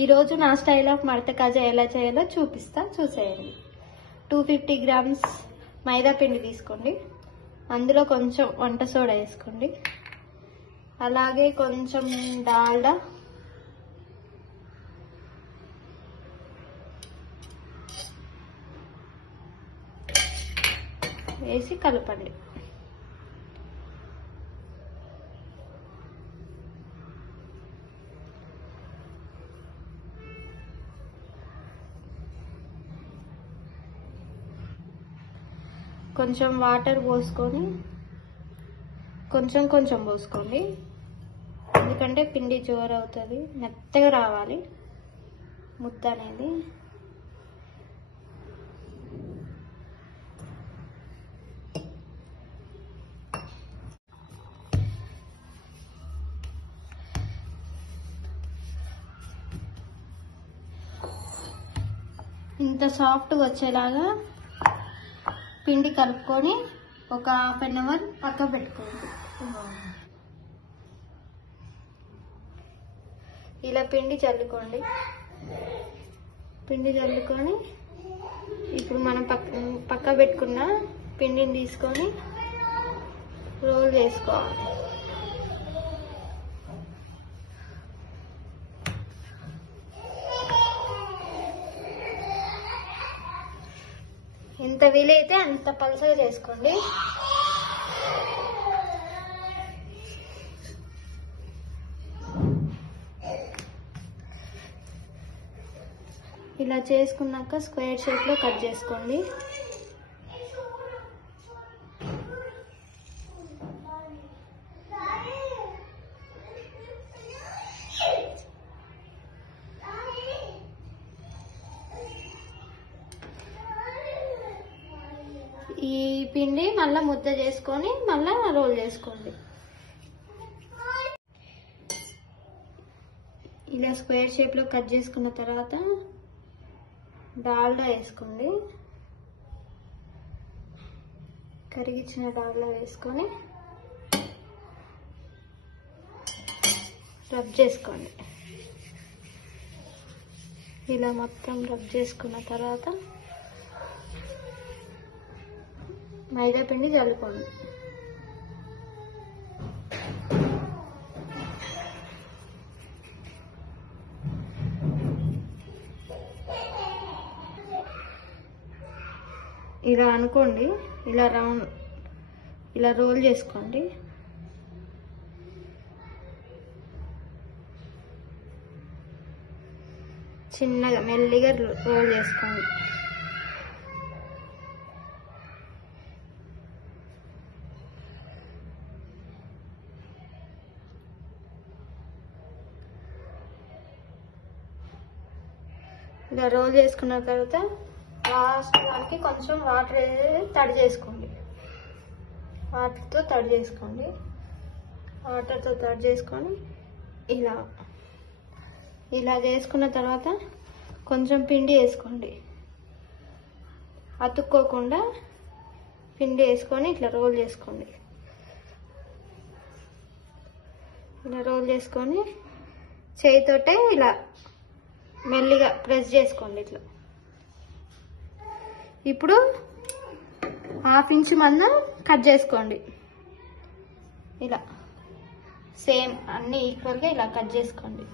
ఈరోజు నా style of మడత కాజా ఎలా చేయాలో చూపిస్తా, చూసేయండి. 250 గ్రామ్స్ మైదా పిండి తీసుకోండి. అందులో కొంచెం వంట సోడా వేసుకోండి. అలాగే కొంచెం డాల్డా, వేసి కలపండి. కొంచెం వాటర్ పోసుకొని కొంచెం పోసుకోండి, ఎందుకంటే పిండి జోరు అవుతుంది, మెత్తగా రావాలి ముద్ద అనేది. ఇంత సాఫ్ట్గా వచ్చేలాగా పిండి కలుపుకొని ఒక ½ అన్ అవర్ పక్క పెట్టుకోండి. ఇలా పిండి చల్లుకోండి. పిండి చల్లుకొని ఇప్పుడు మనం పక్క పెట్టుకున్న పిండిని తీసుకొని రోల్ చేసుకోవాలి. ఎంత వీలైతే అంత పలసగా చేసుకోండి. ఇలా చేసుకున్నాక స్క్వేర్ షేప్ లో కట్ చేసుకోండి. ఈ పిండి మళ్ళీ ముద్ద చేసుకొని మళ్ళీ రోల్ చేసుకోండి. ఇలా స్క్వేర్ షేప్ లో కట్ చేసుకున్న తర్వాత డాల్డా వేసుకోండి. కరిగించిన డాల్డా వేసుకొని రబ్ చేసుకోండి. ఇలా మొత్తం రబ్ చేసుకున్న తర్వాత మైదా పిండి చల్లుకోండి. ఇలా అనుకోండి, ఇలా రౌండ్ ఇలా రోల్ చేసుకోండి. చిన్నగా మెల్లిగా రోల్ చేసుకోండి. ఇలా రోల్ చేసుకున్న తర్వాత లాస్ట్ దానికి కొంచెం వాటర్ తడి చేసుకోండి. వాటర్తో తడి చేసుకొని ఇలా చేసుకున్న తర్వాత కొంచెం పిండి వేసుకోండి. అతుక్కోకుండా పిండి వేసుకొని ఇట్లా రోల్ చేసుకోండి. ఇలా రోల్ చేసుకొని చేయితోటే ఇలా మెల్లిగా ప్రెస్ చేసుకోండి. ఇట్లా ఇప్పుడు ½ ఇంచ్ మందం కట్ చేసుకోండి. ఇలా సేమ్ అన్ని ఈక్వల్గా ఇలా కట్ చేసుకోండి.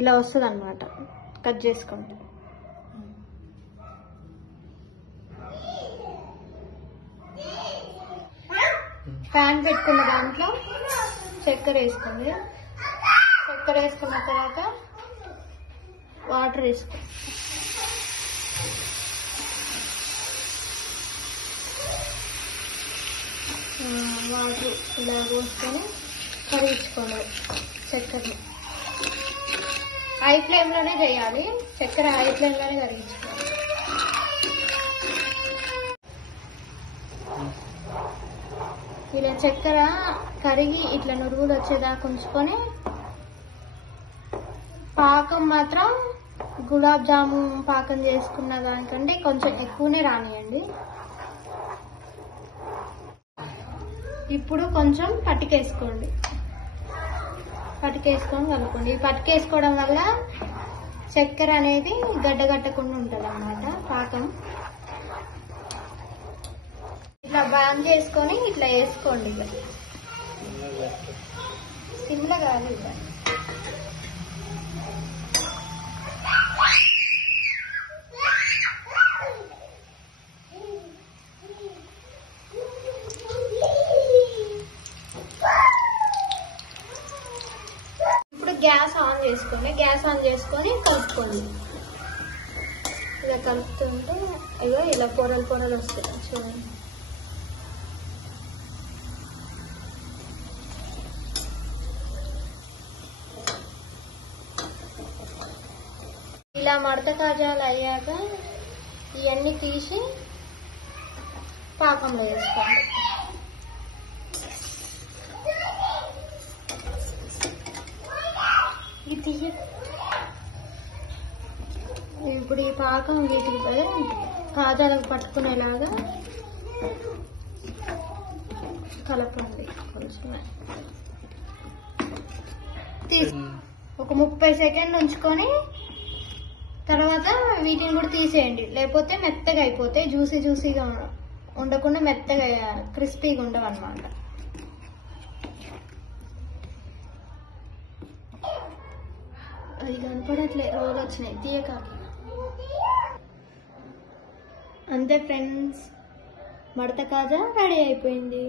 ఇలా వస్తుంది అన్నమాట. కట్ చేసుకోండి. ప్యాన్ పెట్టుకున్న దాంట్లో చక్కెర వేసుకోండి. చక్కెర వేసుకున్న తర్వాత వాటర్ వేసుకోండి. వాటర్ ఇలా పోసుకొని కరిగించుకోండి చక్కెరని. హై ఫ్లేమ్లోనే చేయాలి. చక్కెర హై ఫ్లేమ్లోనే కరిగించుకోవాలి. ఇలా చక్కెర కరిగి ఇట్లా నురుగులు వచ్చేదాకా ఉంచుకొని పాకం మాత్రం గులాబ్ జామున్ పాకం చేసుకున్న దానికంటే కొంచెం ఎక్కువనే రానియండి. ఇప్పుడు కొంచెం పట్టుకేసుకోండి, పట్టుకేసుకొని కలుపుకోండి. ఈ పట్టుకేసుకోవడం వల్ల చక్కెర అనేది గడ్డగట్టకుండా ఉంటుంది అన్నమాట. పాకం ఇట్లా బాండ్ చేసుకొని ఇట్లా వేసుకోండి. సిమ్లో కాదు, ఇట్లా గ్యాస్ ఆన్ చేసుకోండి. గ్యాస్ ఆన్ చేసుకొని కలుపుకోండి. ఇలా కలుపుతుంటే ఇగో ఇలా పొరలు పొరలు వస్తాయి చూడండి. ఇలా మడత కాజాలు అయ్యాక ఇవన్నీ తీసి పాకంలో వేసుకోండి. ఇప్పుడు ఈ పాకం వీటికి కాజాలకు పట్టుకునేలాగా కలపండి. కొంచెం ఒక 30 సెకండ్లు ఉంచుకొని తర్వాత వీటిని కూడా తీసేయండి. లేకపోతే మెత్తగా అయిపోతాయి, జ్యూసీగా ఉండకుండా మెత్తగా క్రిస్పీగా ఉండవు అన్నమాట. అది కనపడట్లే, రోలు వచ్చినాయి తీయక. అంతే ఫ్రెండ్స్, మడత కాజా రెడీ అయిపోయింది.